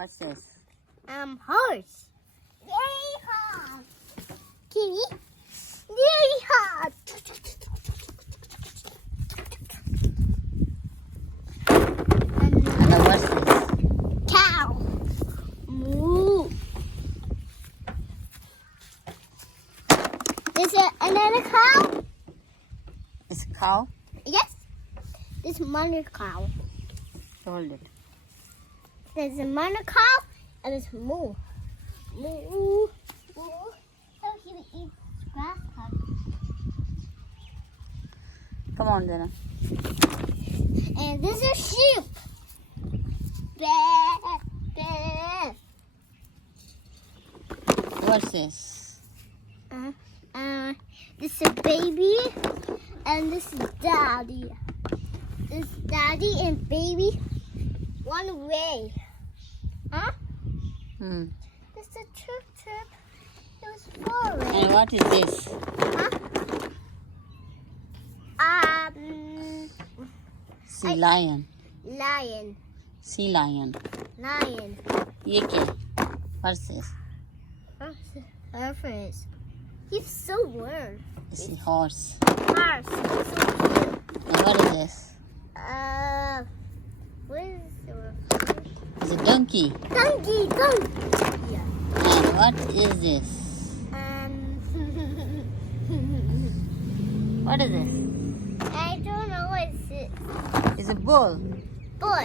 What's this? Horse. Very hard. Kitty. Very hard. And what's this? Cow. Moo. Is it another cow? It's a cow. Yes. This is mother cow. Hold it. There's a mother cow and there's moo. Moo. Moo. Oh, he eats grass. Come on, Dana. And this is sheep. Bah, bah. What's this? This is baby, and this is daddy. This is daddy and baby, one way. Huh? This is a trip. It was far away. And what is this? Huh? Sea lion. Lion. Sea lion. Lion. ये क्या? What's this? Horse. He's so weird. It's a horse. Horse. He's so cute. And what is this? What is the It's a donkey. donkey? Yeah. And what is this? What is this? I don't know what's it. It's a bull. Boy.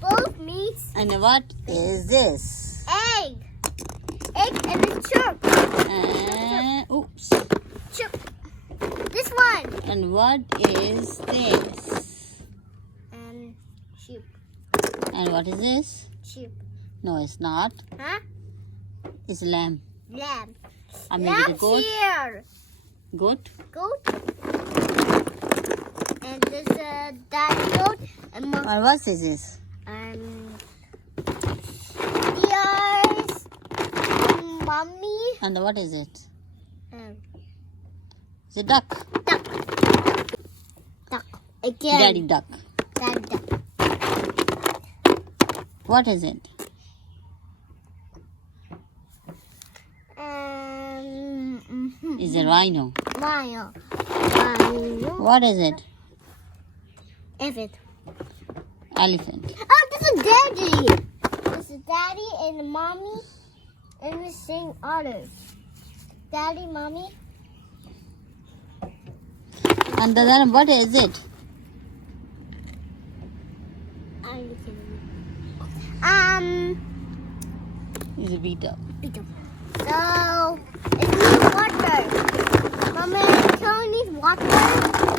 Both meats. And what is this? Egg. Egg and a chirp. Oops. Chirp. This one. And what is this? Sheep. And what is this? Sheep. No, it's not. Huh? It's lamb. Lamb. I mean, the Lamb's goat. here. Goat. Goat. And there's a daddy goat and mom. And what is this? There's mommy. And what is it? Um, It's a duck. Duck. Again. Daddy duck. Daddy duck. What is it? It's a rhino. Rhino. What is it? Elephant. Elephant. Oh, this is daddy. This is daddy and mommy and the same others. Daddy, mommy. And then what is it? It's a beetle. Beetle. So, it needs water. Mama, can I need water?